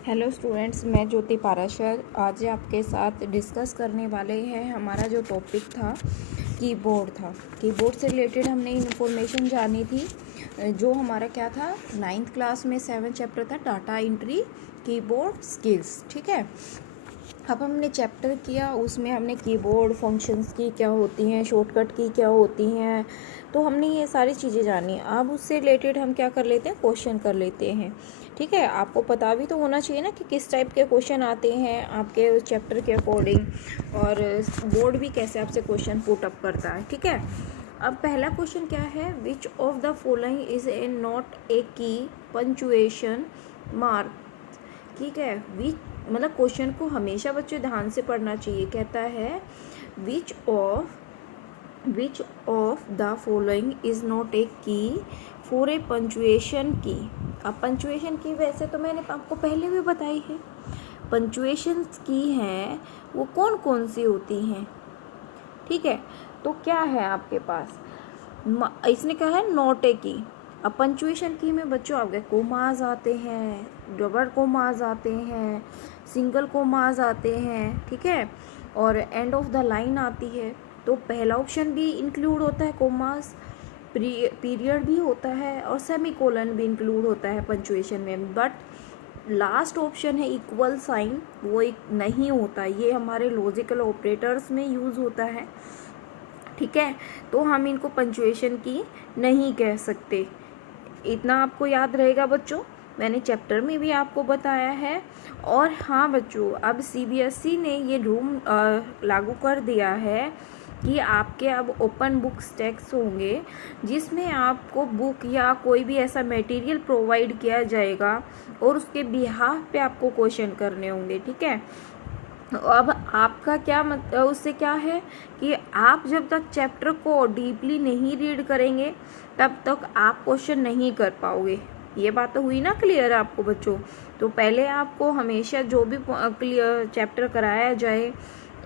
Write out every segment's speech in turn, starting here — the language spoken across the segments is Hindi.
हेलो स्टूडेंट्स, मैं ज्योति पाराशर आज आपके साथ डिस्कस करने वाले हैं। हमारा जो टॉपिक था कीबोर्ड था। कीबोर्ड से रिलेटेड हमने इन्फॉर्मेशन जानी थी। जो हमारा क्या था, 9th क्लास में 7 चैप्टर था डाटा एंट्री कीबोर्ड स्किल्स। ठीक है, अब हमने चैप्टर किया, उसमें हमने कीबोर्ड फंक्शंस की क्या होती हैं, शॉर्टकट की क्या होती हैं, तो हमने ये सारी चीज़ें जानी। अब उससे रिलेटेड हम क्या कर लेते हैं, क्वेश्चन कर लेते हैं। ठीक है, आपको पता भी तो होना चाहिए ना कि किस टाइप के क्वेश्चन आते हैं आपके चैप्टर के अकॉर्डिंग, और बोर्ड भी कैसे आपसे क्वेश्चन पुट अप करता है। ठीक है, अब पहला क्वेश्चन क्या है, विच of the following is a not a की पंचुएशन मार्क। ठीक है, विच मतलब क्वेश्चन को हमेशा बच्चे ध्यान से पढ़ना चाहिए। कहता है विच of the following is not ए की फॉर ए पंचुएशन की। अब पंचुएशन की वैसे तो मैंने आपको पहले भी बताई है, पंचुएशन की हैं वो कौन कौन सी होती हैं। ठीक है, तो क्या है आपके पास, इसने कहा है नॉट ए की। अब पंचुएशन की में बच्चों आपके कोमाज आते हैं, डबल कोमाज आते हैं, सिंगल कोमाज आते हैं। ठीक है, और एंड ऑफ द लाइन आती है। तो पहला ऑप्शन भी इंक्लूड होता है कोमाज, पीरियड भी होता है, और सेमीकोलन भी इंक्लूड होता है पंचुएशन में। बट लास्ट ऑप्शन है इक्वल साइन, वो एक नहीं होता, ये हमारे लॉजिकल ऑपरेटर्स में यूज़ होता है। ठीक है, तो हम इनको पंचुएशन की नहीं कह सकते। इतना आपको याद रहेगा बच्चों, मैंने चैप्टर में भी आपको बताया है। और हाँ बच्चों, अब सीबीएसई ने ये रूल लागू कर दिया है कि आपके अब ओपन बुक्स टेक्स्ट होंगे, जिसमें आपको बुक या कोई भी ऐसा मटेरियल प्रोवाइड किया जाएगा और उसके बिहाफ पे आपको क्वेश्चन करने होंगे। ठीक है, अब आपका क्या मतलब उससे क्या है कि आप जब तक चैप्टर को डीपली नहीं रीड करेंगे तब तक आप क्वेश्चन नहीं कर पाओगे। ये बात तो हुई ना क्लियर आपको बच्चों। तो पहले आपको हमेशा जो भी क्लियर चैप्टर कराया जाए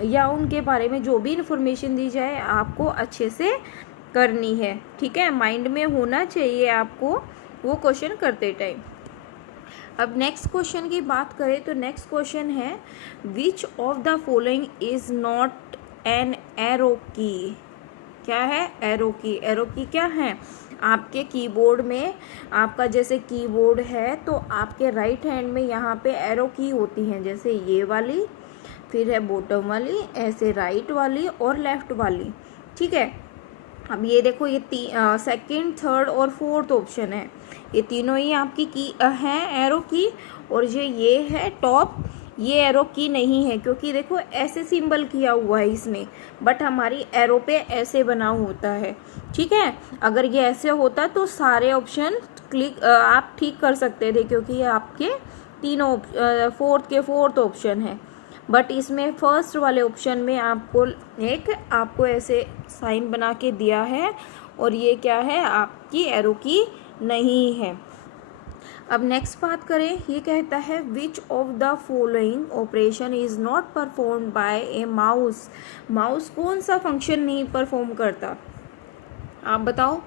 या उनके बारे में जो भी इन्फॉर्मेशन दी जाए आपको अच्छे से करनी है। ठीक है, माइंड में होना चाहिए आपको वो क्वेश्चन करते टाइम। अब नेक्स्ट क्वेश्चन की बात करें तो नेक्स्ट क्वेश्चन है विच of the following is not an arrow की। क्या है, एरो की। एरो की क्या है, आपके कीबोर्ड में, आपका जैसे कीबोर्ड है तो आपके राइट हैंड में यहाँ पे एरो की होती हैं, जैसे ये वाली, फिर है बॉटम वाली, ऐसे राइट वाली और लेफ्ट वाली। ठीक है, अब ये देखो, ये सेकंड, थर्ड और फोर्थ ऑप्शन है, ये तीनों ही आपकी की हैं एरो की। और ये है टॉप, ये एरो की नहीं है, क्योंकि देखो ऐसे सिंबल किया हुआ है इसमें, बट हमारी एरो पे ऐसे बना होता है। ठीक है, अगर ये ऐसे होता तो सारे ऑप्शन क्लिक आप ठीक कर सकते थे, क्योंकि ये आपके तीनों फोर्थ ऑप्शन है। बट इसमें फर्स्ट वाले ऑप्शन में आपको ऐसे साइन बना के दिया है, और ये क्या है, आपकी एरो की नहीं है। अब नेक्स्ट बात करें, ये कहता है विच of the following operation is not perform by A mouse. Mouse कौन सा फंक्शन नहीं परफॉर्म करता, आप बताओ।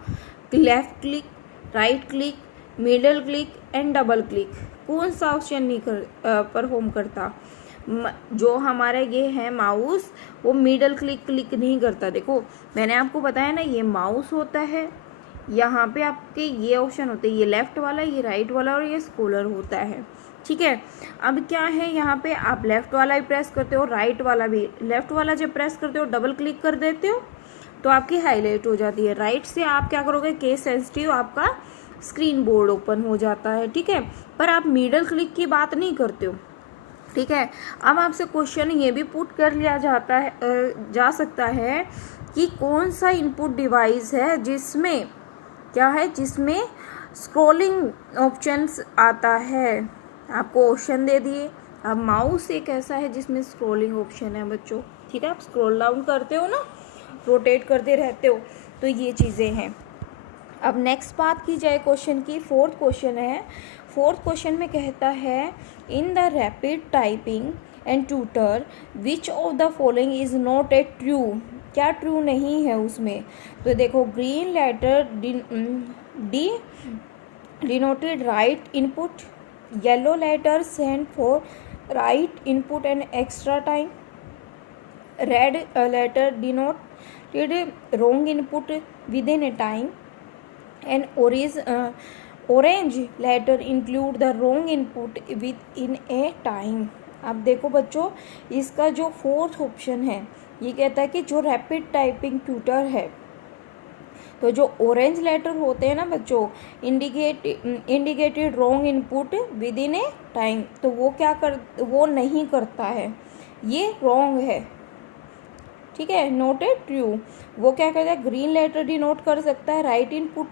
Left click, right click, middle click and double click, कौन सा ऑप्शन नहीं परफॉर्म करता। जो हमारे ये है माउस, वो मिडल क्लिक नहीं करता। देखो मैंने आपको बताया ना, ये माउस होता है, यहाँ पे आपके ये ऑप्शन होते हैं, ये लेफ्ट वाला, ये राइट वाला और ये स्क्रॉलर होता है। ठीक है, अब क्या है, यहाँ पे आप लेफ्ट वाला भी प्रेस करते हो, राइट वाला भी। लेफ्ट वाला जब प्रेस करते हो, डबल क्लिक कर देते हो तो आपकी हाईलाइट हो जाती है। राइट से आप क्या करोगे, केस सेंसिटिव, आपका स्क्रीन बोर्ड ओपन हो जाता है। ठीक है, पर आप मिडल क्लिक की बात नहीं करते हो। ठीक है, अब आपसे क्वेश्चन ये भी पुट कर लिया जा सकता है कि कौन सा इनपुट डिवाइस है जिसमें क्या है, जिसमें स्क्रॉलिंग ऑप्शंस आता है। आपको ऑप्शन दे दिए। अब माउस एक ऐसा है जिसमें स्क्रॉलिंग ऑप्शन है बच्चों। ठीक है, आप स्क्रॉल डाउन करते हो ना, रोटेट करते रहते हो, तो ये चीज़ें हैं। अब नेक्स्ट बात की जाए क्वेश्चन की, फोर्थ क्वेश्चन है। फोर्थ क्वेश्चन में कहता है in the rapid typing and tutor which of the following is not a true. क्या ट्रू नहीं है उसमें, तो देखो green letter denoted right input, yellow letter send for right input and extra time, red letter denoted wrong input within a time, and orange letter include the wrong input within a time। अब देखो बच्चों, इसका जो फोर्थ ऑप्शन है ये कहता है कि जो रैपिड टाइपिंग ट्यूटर है, तो जो ऑरेंज लेटर होते हैं ना बच्चों, indicated wrong input with in A time, तो वो नहीं करता है, ये रॉन्ग है, ठीक है, नोटेड ट्रू। वो क्या करता है, ग्रीन लेटर डिनोट कर सकता है राइट इनपुट,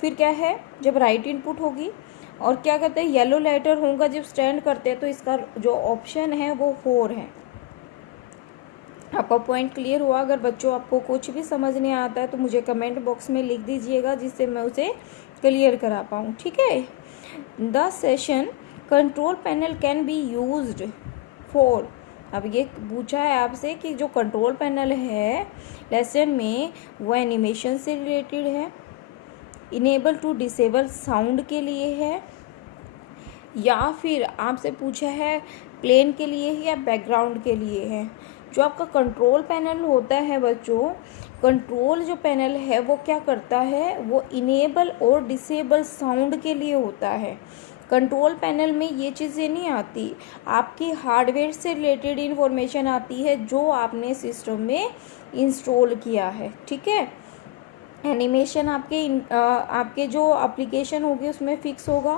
फिर क्या है जब राइट इनपुट होगी, और क्या कहते हैं येलो लेटर होगा जब स्टैंड करते हैं, तो इसका जो ऑप्शन है वो 4 है। आपका पॉइंट क्लियर हुआ? अगर बच्चों आपको कुछ भी समझ नहीं आता है तो मुझे कमेंट बॉक्स में लिख दीजिएगा, जिससे मैं उसे क्लियर करा पाऊँ, ठीक है। The session control panel can be used for, अब ये पूछा है आपसे कि जो कंट्रोल पैनल है लेसन में वो एनिमेशन से रिलेटेड है, इनेबल टू डिसेबल साउंड के लिए है, या फिर आपसे पूछा है प्लेन के लिए है या बैकग्राउंड के लिए है। जो आपका कंट्रोल पैनल होता है बच्चों, कंट्रोल जो पैनल है वो क्या करता है, वो इनेबल और डिसेबल साउंड के लिए होता है। कंट्रोल पैनल में ये चीज़ें नहीं आती, आपकी हार्डवेयर से रिलेटेड इन्फॉर्मेशन आती है जो आपने सिस्टम में इंस्टॉल किया है, ठीक है। एनिमेशन आपके जो एप्लीकेशन होगी उसमें फिक्स होगा,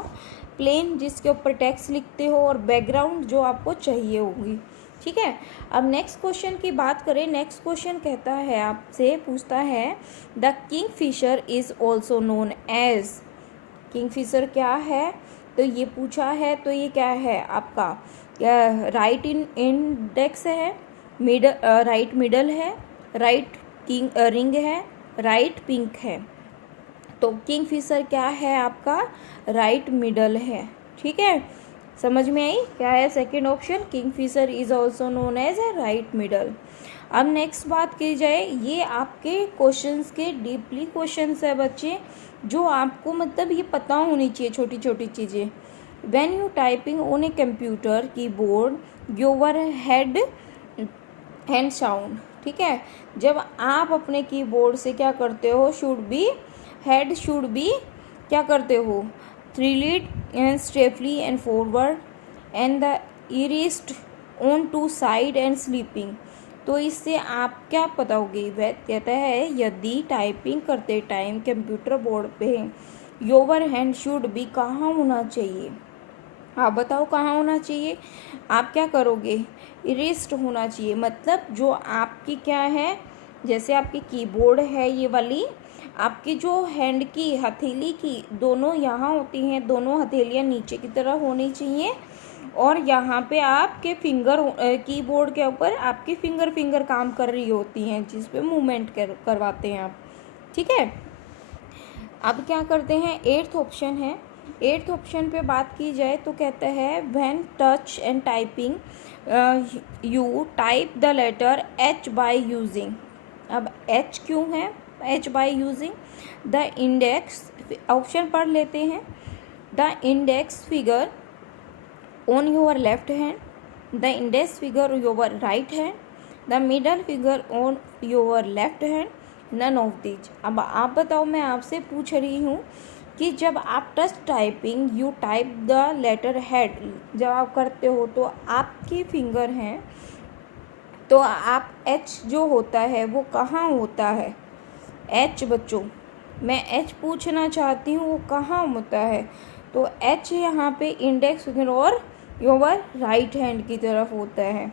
प्लेन जिसके ऊपर टेक्स्ट लिखते हो, और बैकग्राउंड जो आपको चाहिए होगी, ठीक है। अब नेक्स्ट क्वेश्चन की बात करें। नेक्स्ट क्वेश्चन कहता है, आपसे पूछता है the Kingfisher is also known as, Kingfisher क्या है, तो ये पूछा है, तो ये क्या है आपका, राइट इंडेक्स है, राइट मिडल है, राइट रिंग है, राइट पिंक है। तो किंगफिशर क्या है आपका, राइट मिडल है, ठीक है। समझ में आई? क्या है second option, Kingfisher is also known as a right middle. अब नेक्स्ट बात की जाए, ये आपके क्वेश्चंस के डीपली क्वेश्चंस है बच्चे, जो आपको मतलब ये पता होनी चाहिए, छोटी छोटी चीज़ें। When you typing on a computer keyboard your head hand sound, ठीक है। जब आप अपने कीबोर्ड से क्या करते हो, हेड शुड बी क्या करते हो, thrilled and steeply and forward and the wrist on to side and sleeping. तो इससे आप क्या बताओगे, वह कहता है यदि टाइपिंग करते टाइम कंप्यूटर बोर्ड पे योर हैंड शुड बी कहाँ होना चाहिए, आप बताओ कहाँ होना चाहिए। आप क्या करोगे, इरेस्ट होना चाहिए, मतलब जो आपकी क्या है, जैसे आपकी कीबोर्ड है ये वाली, आपकी जो हैंड की हथेली की दोनों यहाँ होती हैं, दोनों हथेलियाँ नीचे की तरफ होनी चाहिए, और यहाँ पे आपके फिंगर कीबोर्ड के ऊपर आपकी फिंगर काम कर रही होती हैं, जिस पे मूवमेंट करवाते हैं आप, ठीक है। अब क्या करते हैं, एट्थ ऑप्शन है। एट्थ ऑप्शन पे बात की जाए तो कहता है when touch and typing you type the letter H by using. अब एच क्यों है, H by using the index, option पढ़ लेते हैं। The index finger on your left hand, the index finger on your right hand, the middle finger on your left hand, none of these। अब आप बताओ, मैं आपसे पूछ रही हूँ कि जब आप touch typing you type the letter head जब आप करते हो तो आपकी फिंगर हैं, तो आप एच जो होता है वो कहाँ होता है, एच बच्चों मैं एच पूछना चाहती हूँ, वो कहाँ होता है। तो एच यहाँ पे इंडेक्स फिंगर और योर राइट हैंड की तरफ होता है,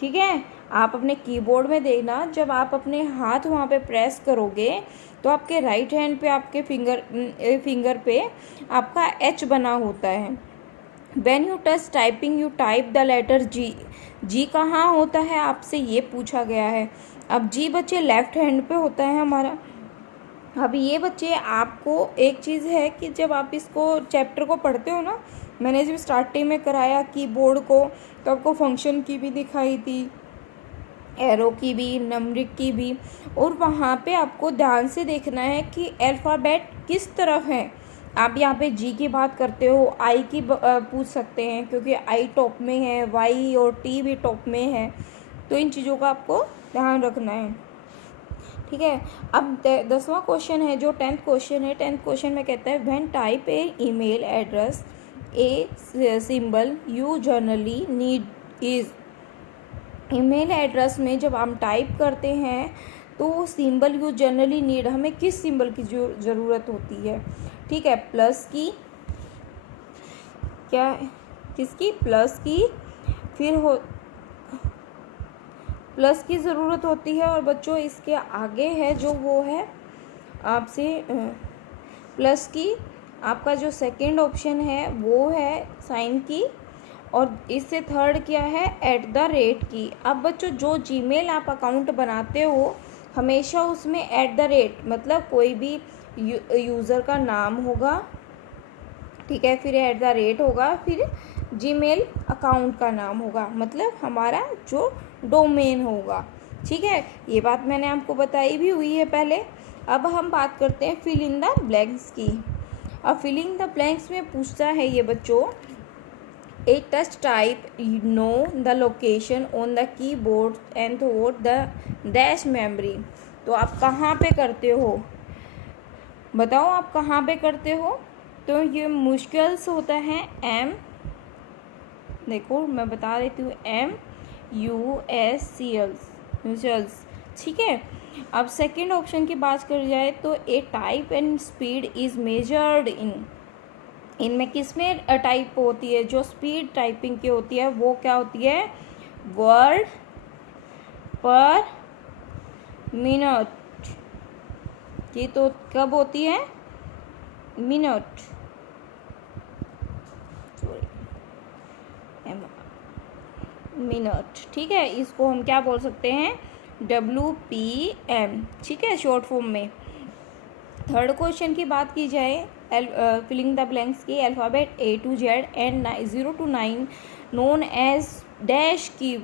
ठीक है। आप अपने कीबोर्ड में देखना, जब आप अपने हाथ वहाँ पे प्रेस करोगे तो आपके राइट हैंड पे आपके फिंगर पे आपका एच बना होता है। When you touch typing you type the letter G, G कहाँ होता है आपसे ये पूछा गया है। अब जी बच्चे लेफ्ट हैंड पे होता है हमारा। अब ये बच्चे आपको एक चीज़ है कि जब आप इसको चैप्टर को पढ़ते हो ना, मैंने जब स्टार्टिंग में कराया कीबोर्ड को तो आपको फंक्शन की भी दिखाई थी, एरो की भी, नंबरिक की भी, और वहाँ पे आपको ध्यान से देखना है कि अल्फ़ाबेट किस तरफ है। आप यहाँ पे जी की बात करते हो, आई की पूछ सकते हैं क्योंकि आई टॉप में है, वाई और टी भी टॉप में है, तो इन चीज़ों का आपको ध्यान रखना है। ठीक है, अब 10वां क्वेश्चन है जो 10th क्वेश्चन है। 10th क्वेश्चन में कहता है when type A email address a symbol you generally need is. Email address में जब हम टाइप करते हैं तो सिंबल यू जनरली नीड, हमें किस सिंबल की ज़रूरत होती है? ठीक है, प्लस की, क्या किसकी? प्लस की, फिर प्लस की ज़रूरत होती है। और बच्चों इसके आगे है जो वो है आपसे प्लस की, आपका जो सेकंड ऑप्शन है वो है साइन की, और इससे थर्ड क्या है? @ की। अब बच्चों जो जीमेल आप अकाउंट बनाते हो हमेशा उसमें @ मतलब कोई भी यूज़र का नाम होगा, ठीक है, फिर @ होगा, फिर जीमेल अकाउंट का नाम होगा, मतलब हमारा जो डोमेन होगा। ठीक है, ये बात मैंने आपको बताई भी हुई है पहले। अब हम बात करते हैं फिल इन द ब्लैंक्स की। अब फिलिंग द ब्लैंक्स में पूछता है ये बच्चों, a touch type know the location on the keyboard and through the dash memory. तो आप कहाँ पे करते हो? बताओ आप कहाँ पे करते हो? तो ये मुश्किल्स होता है एम, देखो मैं बता देती हूँ, MUSCLs, ठीक है। अब सेकंड ऑप्शन की बात करी जाए तो A type and speed is measured इनमें किस में टाइप होती है? जो स्पीड टाइपिंग की होती है वो क्या होती है? वर्ड पर मिनट की। तो कब होती है? मिनट, मिनट, ठीक है। इसको हम क्या बोल सकते हैं? WPM, ठीक है, शॉर्ट फॉर्म में। थर्ड क्वेश्चन की बात की जाए फिलिंग द ब्लैंक्स की, alphabet A to Z and 0 to 9 known as dash की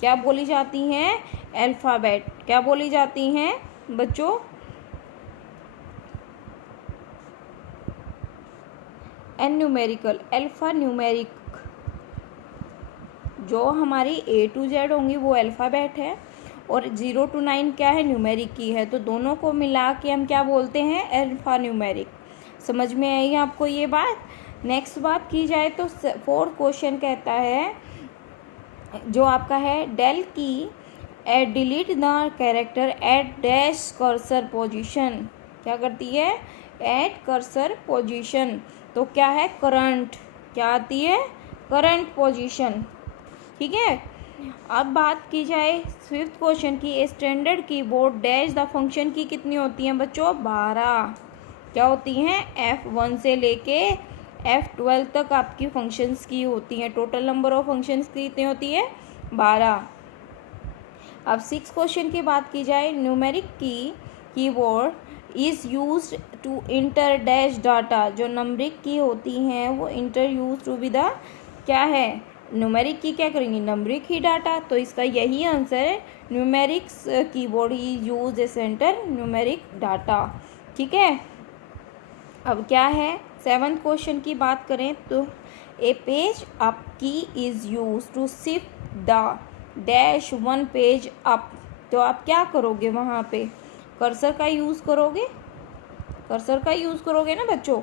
क्या बोली जाती हैं? अल्फ़ाबेट क्या बोली जाती हैं बच्चों? An numerical, alphanumeric. जो हमारी A to Z होंगी वो अल्फ़ाबेट है और 0 to 9 क्या है? न्यूमेरिक की है। तो दोनों को मिला के हम क्या बोलते हैं? Alpha numeric. समझ में आई आपको ये बात? नेक्स्ट बात की जाए तो फोर्थ क्वेश्चन कहता है जो आपका है del key delete the character at dash cursor position. क्या करती है? At cursor position. तो क्या है? करंट। क्या आती है? करंट पोजीशन, ठीक है। अब बात की जाए फिफ्थ क्वेश्चन की, standard keyboard dash the function की कितनी होती हैं बच्चों? 12। क्या होती हैं? F1 से लेके F12 तक आपकी फंक्शंस की होती हैं। टोटल नंबर ऑफ फंक्शंस कितनी होती है? 12। अब सिक्स क्वेश्चन की बात की जाए, numeric keyboard is used to enter dash data. जो नंबरिक की होती हैं वो enter use to be the क्या है? न्यूमेरिक की क्या करेंगी? नंबरिक ही डाटा। तो इसका यही आंसर है, न्यूमेरिक्स कीबोर्ड ही use a centre numeric data, ठीक है। अब क्या है? सेवन्थ क्वेश्चन की बात करें तो a page up key is use to shift the dash one page up. तो आप क्या करोगे वहाँ पे? कर्सर का यूज़ करोगे, कर्सर का यूज़ करोगे ना बच्चों।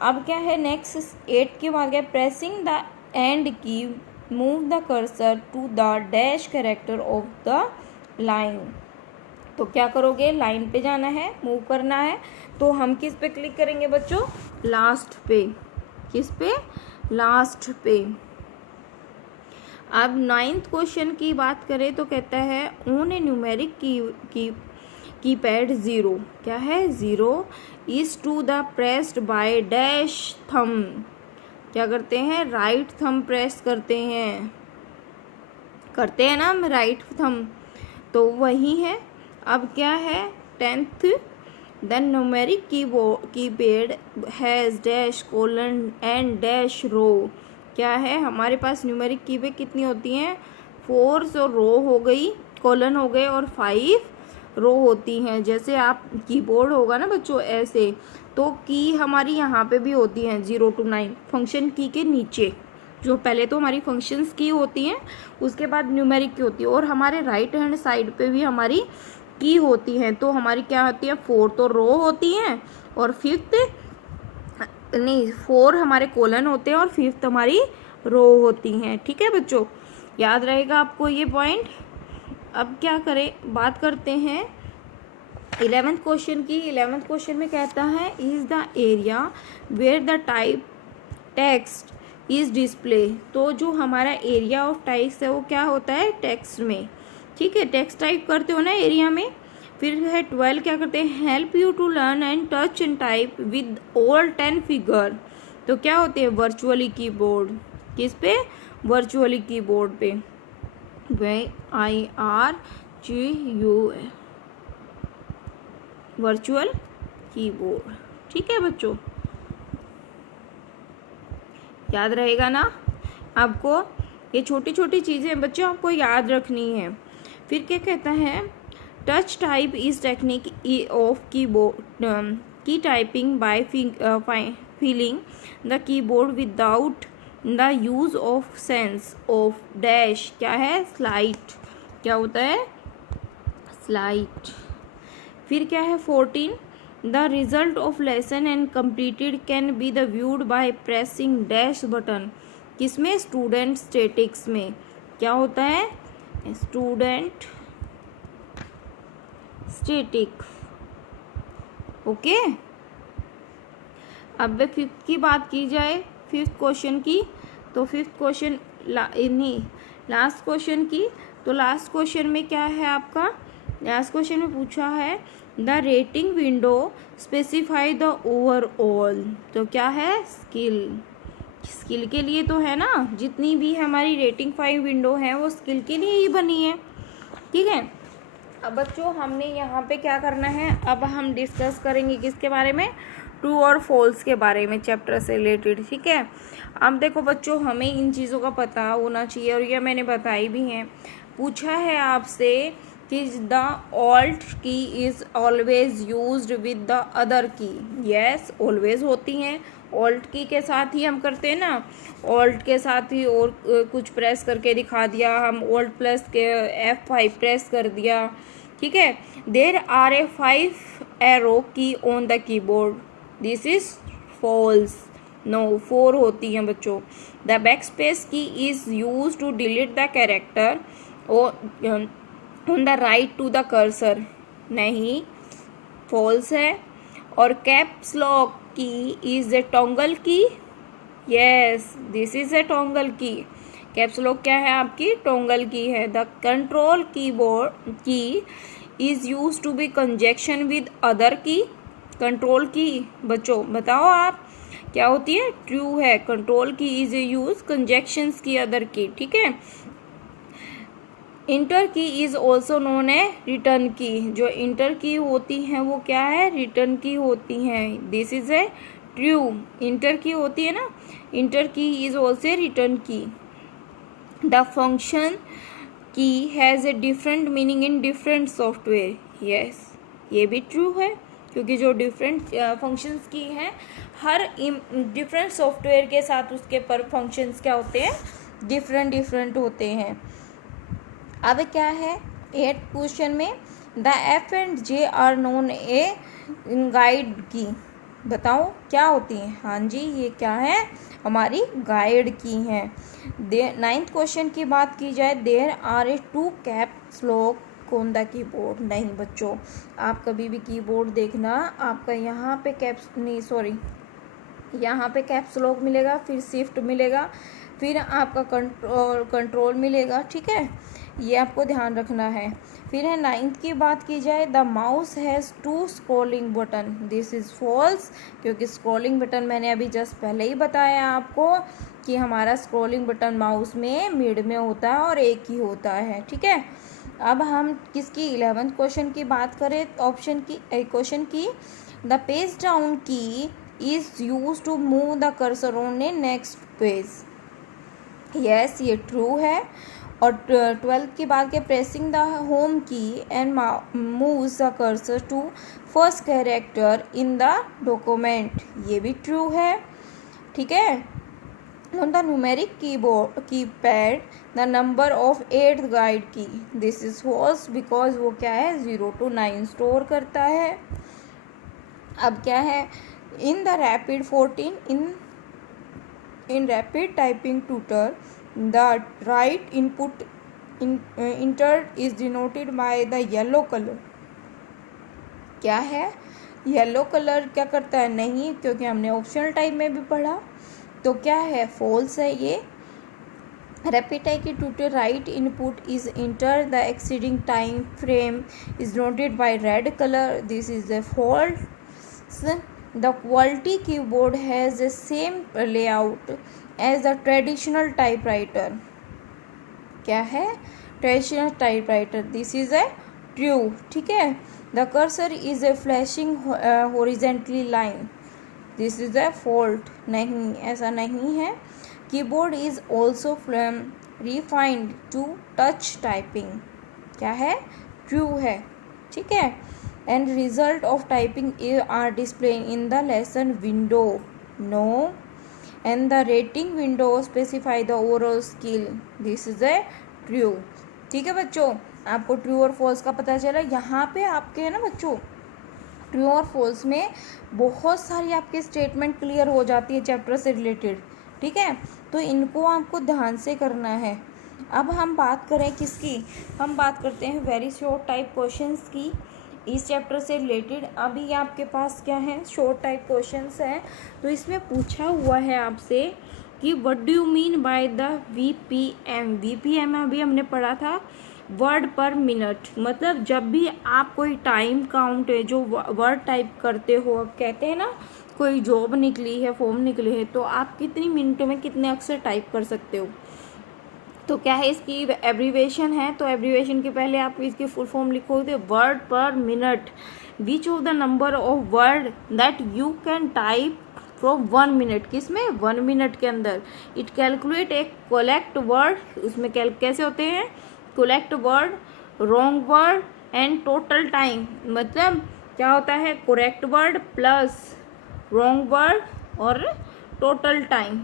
अब क्या है? नेक्स्ट 8 की बात है, pressing the end key move the cursor to the dash character of the line. तो क्या करोगे? लाइन पे जाना है, मूव करना है, तो हम किस पे क्लिक करेंगे बच्चों? लास्ट पे। किस पे? लास्ट पे। अब 9th क्वेश्चन की बात करें तो कहता है ऑन ए न्यूमेरिक कीपैड 0 क्या है? 0 is to the pressed by dash thumb. क्या करते हैं? राइट थम प्रेस करते हैं ना हम राइट थम, तो वही है। अब क्या है? 10th the numeric keypad has dash colon and dash row. क्या है? हमारे पास न्यूमेरिक कीपैड कितनी होती हैं? 4 जो रो हो गई, कोलन हो गए, और 5 रो होती हैं। जैसे आप कीबोर्ड होगा ना बच्चों ऐसे, तो की हमारी यहाँ पे भी होती है 0 to 9 फंक्शन की के नीचे। जो पहले तो हमारी फंक्शंस की होती हैं, उसके बाद न्यूमेरिक की होती है, और हमारे राइट हैंड साइड पे भी हमारी की होती हैं। तो हमारी क्या होती है, 4 तो रो होती हैं और 4 हमारे कोलन होते हैं और 5 हमारी रो होती हैं। ठीक है बच्चों, याद रहेगा आपको ये पॉइंट। अब क्या करें, बात करते हैं 11th क्वेश्चन की। 11th क्वेश्चन में कहता है is the area where the type text is display. तो जो हमारा एरिया ऑफ टाइप्स है वो क्या होता है, टेक्स्ट में। ठीक है, टेक्स्ट टाइप करते हो ना एरिया में। फिर है 12, क्या करते हैं, help you to learn and touch and type with all 10 finger. तो क्या होते हैं, वर्चुअली कीबोर्ड। किस पे, वर्चुअली कीबोर्ड पे, VIRGU वर्चुअल कीबोर्ड। ठीक है बच्चों, याद रहेगा ना आपको, ये छोटी छोटी चीज़ें बच्चों आपको याद रखनी है। फिर क्या कहता है, touch type is technique of keyboard की typing by feeling the keyboard without the use of sense of dash. क्या है, स्लाइट। क्या होता है, स्लाइट। फिर क्या है 14, the result of lesson and completed can be the viewed by pressing dash button. किसमें, स्टूडेंट स्टैटिक्स में। क्या होता है, स्टूडेंट स्टैटिक। ओके, अब 5th की बात की जाए, 5th क्वेश्चन की। तो 5th क्वेश्चन लास्ट क्वेश्चन की। तो लास्ट क्वेश्चन में क्या है आपका, लास्ट क्वेश्चन में पूछा है the rating window specify the overall. तो क्या है, स्किल। स्किल के लिए तो है ना, जितनी भी हमारी रेटिंग 5 विंडो है वो स्किल के लिए ही बनी है। ठीक है, अब बच्चों हमने यहाँ पे क्या करना है, अब हम डिस्कस करेंगे किसके बारे में, ट्रू और फॉल्स के बारे में, चैप्टर से रिलेटेड। ठीक है, अब देखो बच्चों, हमें इन चीज़ों का पता होना चाहिए, और ये मैंने बताई भी हैं। पूछा है आपसे कि द ऑल्ट की is always used with the other की। यस, ऑलवेज होती हैं, ऑल्ट की के साथ ही हम करते हैं ना, ऑल्ट के साथ ही और कुछ प्रेस करके दिखा दिया, हम ऑल्ट प्लस के F5 प्रेस कर दिया। ठीक है, there are a 5 arrow key on the keyboard, this is false. No, 4 होती हैं बच्चों। The backspace key is use to delete the character on the right to the cursor, नहीं, फॉल्स है। और caps lock key is a toggle key, yes, this is a toggle key. Caps lock क्या है आपकी, टॉन्गल की है। The control keyboard key is use to B conjunction with other की। कंट्रोल की बच्चों बताओ आप क्या होती है, ट्रू है। कंट्रोल की इज यूज कंजक्शंस की अदर की। ठीक है, इंटर की इज ऑल्सो नोन है रिटर्न की। जो इंटर की होती हैं वो क्या है, रिटर्न की होती हैं। This is a true, inter की होती है ना, इंटर की इज ऑल्सो रिटर्न की। द फंक्शन की has a different meaning in different software, yes, ये भी ट्रू है, क्योंकि जो डिफरेंट फंक्शंस की हैं हर डिफरेंट सॉफ्टवेयर के साथ उसके पर फंक्शंस क्या होते हैं, डिफरेंट होते हैं। अब क्या है 8th क्वेश्चन में, the F and J are known a guide key. बताओ क्या होती है, हाँ जी, ये क्या है, हमारी गाइड की हैं। 9th क्वेश्चन की बात की जाए, there are a 2 caps lock on the keyboard. नहीं बच्चों, आप कभी भी कीबोर्ड देखना, आपका यहाँ पे यहाँ पे कैप्स लॉक मिलेगा, फिर शिफ्ट मिलेगा, फिर आपका कंट्रोल मिलेगा। ठीक है, ये आपको ध्यान रखना है। फिर है 9th की बात की जाए, the mouse has 2 scrolling button, this is false, क्योंकि स्क्रॉलिंग बटन मैंने अभी जस्ट पहले ही बताया आपको कि हमारा स्क्रॉलिंग बटन माउस में मिड में होता है और एक ही होता है। ठीक है, अब हम किसकी 11th क्वेश्चन की बात करें, ऑप्शन की क्वेश्चन की, the page down key is use to move the cursor on a next page. Yes, ये ट्रू है। और 12th के बाद के pressing the home key and moves the cursor to first character in the document, ये भी ट्रू है। ठीक है। On the numeric keypad the number of 8th guide key, this is false because वो क्या है 0 to 9 स्टोर करता है। अब क्या है, in the rapid 14 in rapid typing tutor the right input entered is denoted by the yellow color, क्या है येलो कलर क्या करता है, नहीं, क्योंकि हमने ऑप्शनल टाइप में भी पढ़ा, तो क्या है फॉल्स है ये। Rapid typing tutor right input is enter the exceeding time frame is denoted by red color, this is a false। The quality keyboard has the same layout as the traditional typewriter, क्या है traditional typewriter, this is a true. ठीक है। The cursor is a flashing horizontally line, this is a fault, नहीं ऐसा नहीं है। Keyboard is also refined to touch typing, क्या है ट्रू है। ठीक है। And result of typing are display in the lesson window, no. And the rating window specify the overall skill, this is a true. ठीक है बच्चों, आपको ट्रू और फॉल्स का पता चला। यहाँ पे आपके है ना बच्चों, ट्रू और फॉल्स में बहुत सारी आपके स्टेटमेंट क्लियर हो जाती है चैप्टर से रिलेटेड। ठीक है, तो इनको आपको ध्यान से करना है। अब हम बात करें किसकी, हम बात करते हैं वेरी शॉर्ट टाइप क्वेश्चंस की इस चैप्टर से रिलेटेड। अभी आपके पास क्या है शॉर्ट टाइप क्वेश्चंस हैं, तो इसमें पूछा हुआ है आपसे कि what do you mean by the VPM. VPM अभी हमने पढ़ा था वर्ड पर मिनट, मतलब जब भी आप कोई टाइम काउंट है जो वर्ड टाइप करते हो, अब कहते हैं ना कोई जॉब निकली है, फॉर्म निकली है, तो आप कितनी मिनटों में कितने अक्षर टाइप कर सकते हो। तो क्या है इसकी एब्रीवेशन है, तो एब्रीवेशन के पहले आप इसकी फुल फॉर्म लिखोगे वर्ड पर minute, which of the number of word that you can type from 1 minute, किसमें 1 मिनट के अंदर। It calculate A collect word, उसमें कैसे होते हैं collect word, wrong word and total time, मतलब क्या होता है correct word plus wrong word और टोटल टाइम।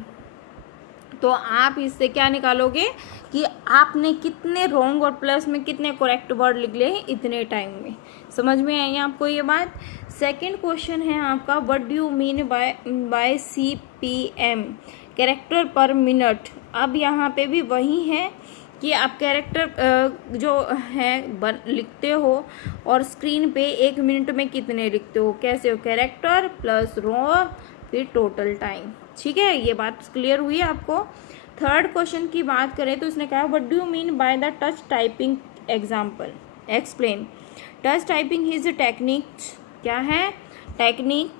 तो आप इससे क्या निकालोगे कि आपने कितने रॉन्ग और प्लस में कितने करेक्ट वर्ड लिख लिए हैं इतने टाइम में। समझ में आई आपको ये बात। सेकंड क्वेश्चन है आपका what do you mean bye CPM, character पर मिनट। अब यहाँ पे भी वही है कि आप कैरेक्टर जो है लिखते हो और स्क्रीन पे 1 मिनट में कितने लिखते हो, कैसे हो कैरेक्टर प्लस रो फिर टोटल टाइम। ठीक है, ये बात क्लियर हुई आपको। थर्ड क्वेश्चन की बात करें तो इसने कहा what do you mean by the touch typing example, explain. Touch typing is technique, क्या है technique,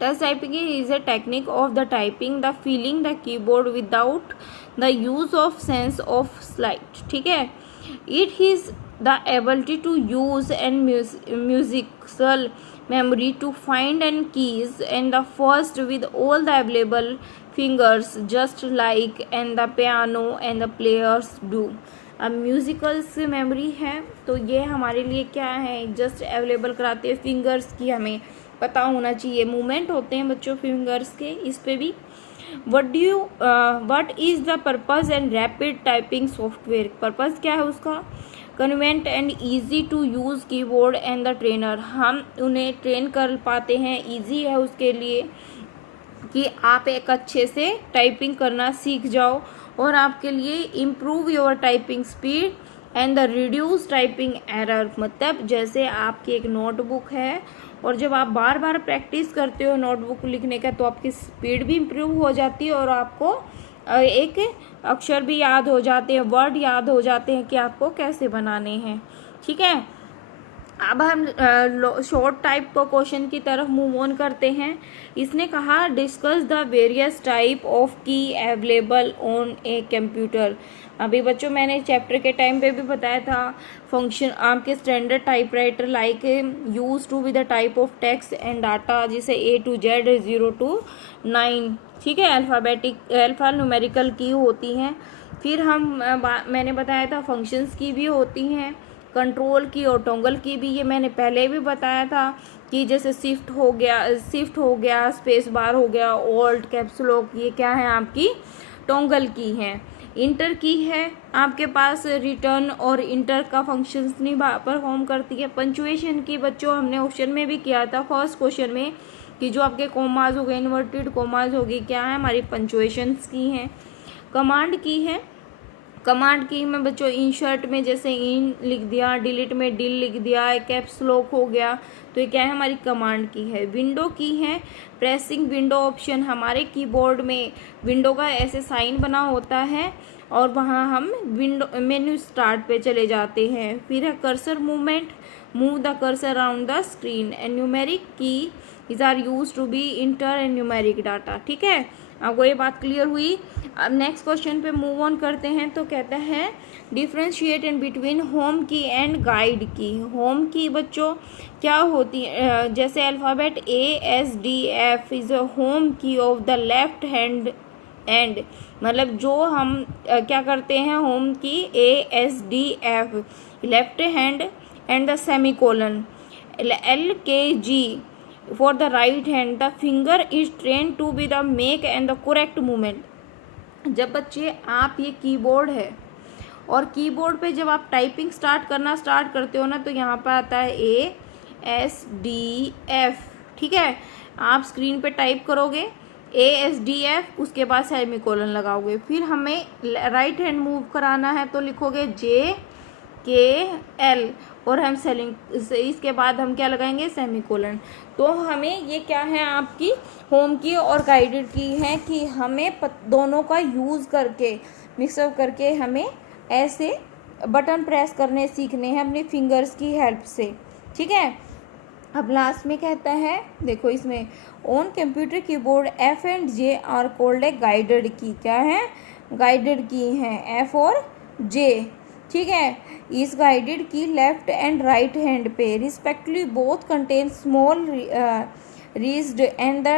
touch typing is a technique of the typing the feeling the keyboard without the use of sense of slide. ठीक है, it is the ability to use and musical memory to find and keys and the first with all the available fingers just like and the piano and the players do। अब म्यूजिकल्स मेमोरी है तो ये हमारे लिए क्या है जस्ट अवेलेबल कराते हैं फिंगर्स की, हमें पता होना चाहिए मूवमेंट होते हैं बच्चों फिंगर्स के। इस पे भी what is the purpose and rapid typing software, purpose क्या है उसका convenient and easy to use keyboard and the trainer, हम उन्हें ट्रेन कर पाते हैं, ईजी है उसके लिए कि आप एक अच्छे से टाइपिंग करना सीख जाओ और आपके लिए improve your typing speed and the reduce typing error. मतलब जैसे आपकी एक नोटबुक है और जब आप बार बार प्रैक्टिस करते हो नोटबुक लिखने का तो आपकी स्पीड भी इम्प्रूव हो जाती है और आपको एक अक्षर भी याद हो जाते हैं, वर्ड याद हो जाते हैं कि आपको कैसे बनाने हैं। ठीक है, अब हम शॉर्ट टाइप को क्वेश्चन की तरफ मूव ऑन करते हैं। इसने कहा discuss the various type of की अवेलेबल ऑन ए कंप्यूटर। अभी बच्चों मैंने चैप्टर के टाइम पे भी बताया था फंक्शन आपके standard typewriter like use to be the type of text and data, जिसे A to Z 0 to 9। ठीक है, अल्फा न्यूमेरिकल की होती हैं। फिर मैंने बताया था फंक्शंस की भी होती हैं, कंट्रोल की और टॉगल की भी, ये मैंने पहले भी बताया था कि जैसे शिफ्ट हो गया, स्पेस बार हो गया, ऑल्ट, कैप्स लॉक, ये क्या है आपकी टॉगल की है। इंटर की है आपके पास रिटर्न और इंटर का फंक्शंस नहीं परफॉर्म करती है। पंचुएशन की बच्चों हमने ऑप्शन में भी किया था फर्स्ट क्वेश्चन में कि जो आपके कोमाज हो गए, इन्वर्टेड कोमाज होगी, क्या है हमारी पंचुएशंस की हैं। कमांड की है, कमांड की में बच्चों इंसर्ट में जैसे इन लिख दिया, डिलीट में डिल लिख दिया, कैप्स लॉक हो गया, तो ये क्या है हमारी कमांड की है। विंडो की है, प्रेसिंग विंडो ऑप्शन, हमारे कीबोर्ड में विंडो का ऐसे साइन बना होता है और वहाँ हम विंडो मेन्यू स्टार्ट पे चले जाते हैं। फिर है cursor movement, move the cursor around the screen. And numeric key is are use to be enter and numeric data. ठीक है, आपको ये बात क्लियर हुई। अब नेक्स्ट क्वेश्चन पे मूव ऑन करते हैं। तो कहता है differentiate in between home key and guide key. Home key बच्चों क्या होती है, जैसे alphabet ASDF is a home key of the left hand and, मतलब जो हम क्या करते हैं होम की ASDF left hand and the semicolon. LKG for the right hand, the finger is trained to be the make and the correct movement। जब बच्चे आप ये कीबोर्ड है और कीबोर्ड पे जब आप टाइपिंग स्टार्ट करते हो ना, तो यहाँ पर आता है ASDF। ठीक है, आप स्क्रीन पे टाइप करोगे ASDF, उसके बाद सेमीकोलन लगाओगे। फिर हमें राइट हैंड मूव कराना है तो लिखोगे JKL और हम इसके बाद हम क्या लगाएंगे सेमीकोलन। तो हमें ये क्या है आपकी होम की और गाइडेड की है कि हमें दोनों का यूज़ करके मिक्सअप करके हमें ऐसे बटन प्रेस करने सीखने हैं अपनी फिंगर्स की हेल्प से। ठीक है, अब लास्ट में कहता है देखो इसमें on computer keyboard F and J are called a guided key. क्या है गाइडेड की हैं F और J। ठीक है, इस guided key left and right hand पे respectively both contain small ridged and the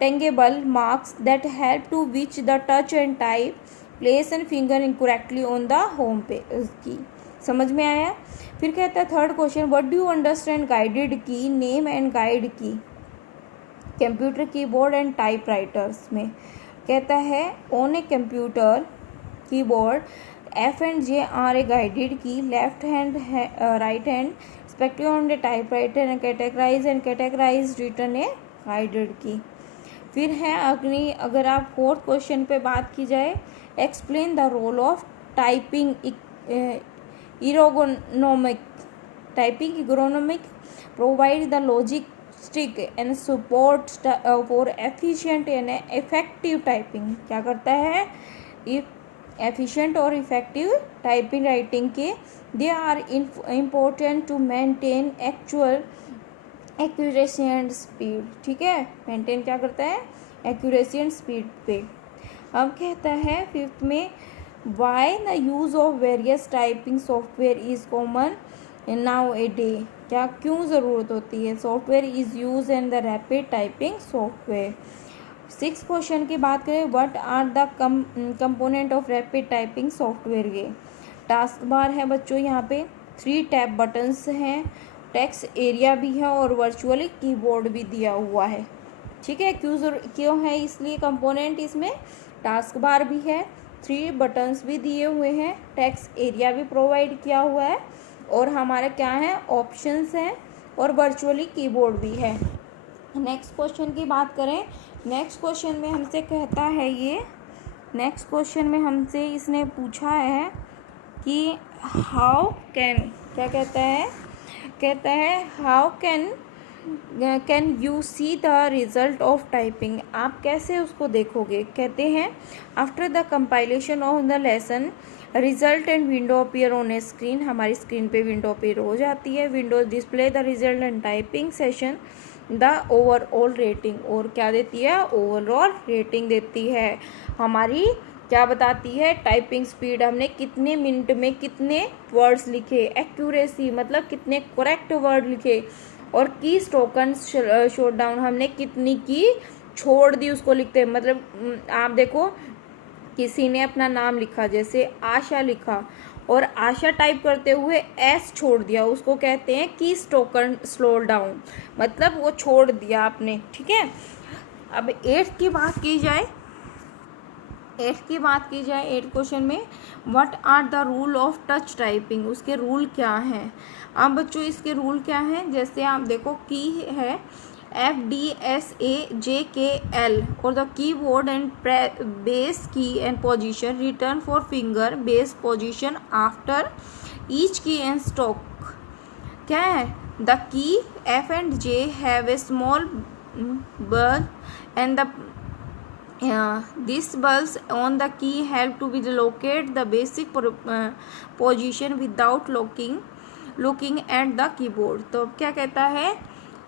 tangible marks that help to which the touch and type place and finger incorrectly on the home पे की। समझ में आया। फिर कहता है third question, what do you understand guided key, name and guide key computer keyboard and typewriters में। कहता है on a computer keyboard F and J are a guided key, left hand right hand respectively on the typewriter and categorized written a guided key। फिर है अग्नि, अगर आप फोर्थ क्वेश्चन पे बात की जाए, explain the role of typing ergonomic provide the logistic and support for efficient and effective typing। क्या करता है एफिशिएंट और इफेक्टिव टाइपिंग राइटिंग के। They are important to maintain actual accuracy and speed. ठीक है, मेंटेन क्या करता है एक्यूरेसी एंड स्पीड पे। अब कहता है फिफ्थ में, why the use of various typing software is common now a day. क्या क्यों ज़रूरत होती है, software is use in the rapid typing software. Six question की बात करें, what are the component of rapid typing software के। टास्क बार है बच्चों, यहाँ पे 3 टैब बटन्स हैं, टेक्स्ट एरिया भी है और वर्चुअली कीबोर्ड भी दिया हुआ है। ठीक है, क्यों है इसलिए कंपोनेंट इसमें टास्क बार भी है, 3 बटन्स भी दिए हुए हैं, टेक्स्ट एरिया भी प्रोवाइड किया हुआ है और हमारा क्या है ऑप्शंस हैं और वर्चुअली कीबोर्ड भी है। नेक्स्ट क्वेश्चन की बात करें, नेक्स्ट क्वेश्चन में हमसे कहता है ये, नेक्स्ट क्वेश्चन में हमसे इसने पूछा है कि हाउ कैन, क्या कहता है how can you see the result of typing, आप कैसे उसको देखोगे। कहते हैं after the compilation of the lesson result and window appear on A screen, हमारी स्क्रीन पे विंडो अपीयर हो जाती है। Windows display the result and typing session the overall rating, और क्या देती है ओवरऑल रेटिंग देती है हमारी, क्या बताती है टाइपिंग स्पीड, हमने कितने मिनट में कितने वर्ड्स लिखे, एक्यूरेसी मतलब कितने करेक्ट वर्ड लिखे, और की टोकन शॉट डाउन हमने कितनी की छोड़ दी उसको लिखते हैं। मतलब आप देखो किसी ने अपना नाम लिखा, जैसे आशा लिखा और आशा टाइप करते हुए एस छोड़ दिया, उसको कहते हैं की स्टोकन स्लो डाउन, मतलब वो छोड़ दिया आपने। ठीक है, अब 8th की बात की जाए, 8th क्वेश्चन में what are the rule of touch typing, उसके रूल क्या हैं। अब बच्चों इसके रूल क्या हैं, जैसे आप देखो की है FDSAJKL और the keyboard and base key and position return for finger base position after each key and stroke. क्या है, the key F and J have a small bulb and the these bulbs on the key help to be locate the basic position without looking at the keyboard। तो क्या कहता है,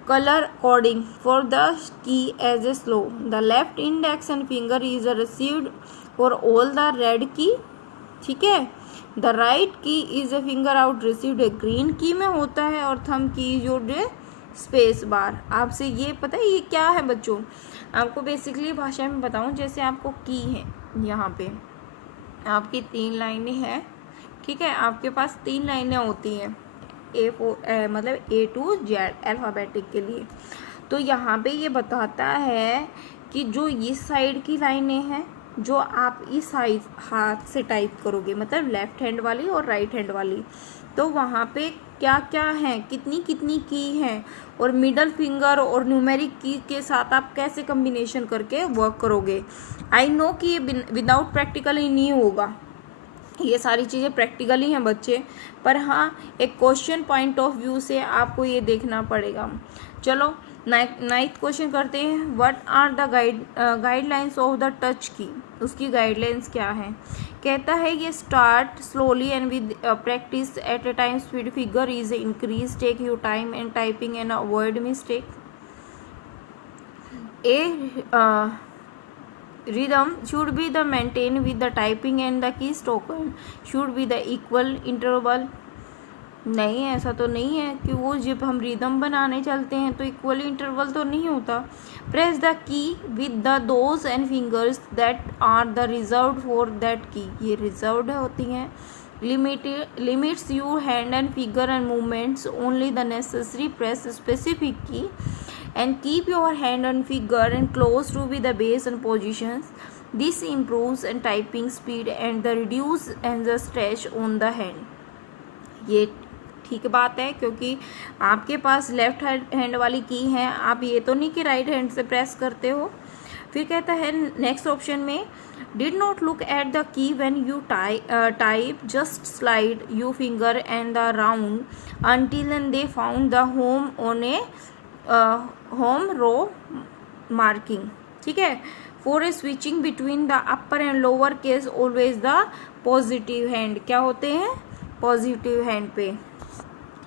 color coding for the key as a slow, the left index and finger is received for all the red key। ठीक है, the right key is a finger out received a green key में होता है और thumb key जो स्पेस बार। आपसे ये पता है ये क्या है बच्चों, आपको बेसिकली भाषा में बताऊं, जैसे आपको की है, यहाँ पे आपकी 3 लाइनें हैं। ठीक है, आपके पास 3 लाइनें होती हैं मतलब A to Z अल्फ़ाबेटिक के लिए। तो यहाँ पे ये बताता है कि जो इस साइड की लाइनें हैं, जो आप इस हाथ से टाइप करोगे, मतलब लेफ्ट हैंड वाली और राइट हैंड वाली, तो वहाँ पे क्या क्या है, कितनी कितनी की हैं, और मिडल फिंगर और न्यूमेरिक की के साथ आप कैसे कम्बिनेशन करके वर्क करोगे। आई नो कि ये विदाउट प्रैक्टिकली नहीं होगा, ये सारी चीज़ें प्रैक्टिकली हैं बच्चे, पर हाँ एक क्वेश्चन पॉइंट ऑफ व्यू से आपको ये देखना पड़ेगा। चलो 9th क्वेश्चन करते हैं, what are the guidelines of the touch की, उसकी गाइडलाइंस क्या है। कहता है ये start slowly and with practice at a time speed figure is increase, take you time and typing and avoid mistake. Rhythm should be the maintained with the typing and the keystroke should be the equal interval। नहीं, ऐसा तो नहीं है कि वो जब हम रिदम बनाने चलते हैं तो इक्वल इंटरवल तो नहीं होता। Press the key with the those and fingers that are the reserved for that key, ये रिजर्व्ड होती हैं। Limits your hand and figure and movements only the necessary, press specific key and keep your hand and figure and close to be the base and positions। This improves and typing speed and the reduce and the stretch on the hand। ये ठीक बात है, क्योंकि आपके पास लेफ्ट हैंड वाली की है, आप ये तो नहीं कि राइट हैंड से प्रेस करते हो। फिर कहता है नेक्स्ट ऑप्शन में, did not look at the key when you type, just slide your finger and the round until and they found the home on a home row marking. ठीक है, for a switching between the upper and lower case always the positive hand, क्या होते हैं, पॉजिटिव हैंड पे।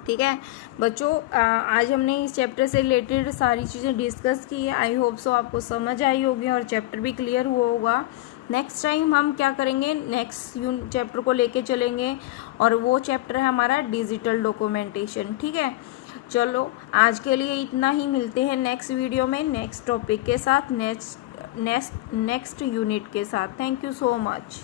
ठीक है बच्चों, आज हमने इस चैप्टर से रिलेटेड सारी चीज़ें डिस्कस की है। आई होप सो आपको समझ आई होगी और चैप्टर भी क्लियर हुआ होगा। नेक्स्ट टाइम हम क्या करेंगे, नेक्स्ट चैप्टर को लेके चलेंगे और वो चैप्टर है हमारा डिजिटल डॉक्यूमेंटेशन। ठीक है, चलो आज के लिए इतना ही, मिलते हैं नेक्स्ट वीडियो में नेक्स्ट टॉपिक के साथ, नेक्स्ट यूनिट के साथ। Thank you so much.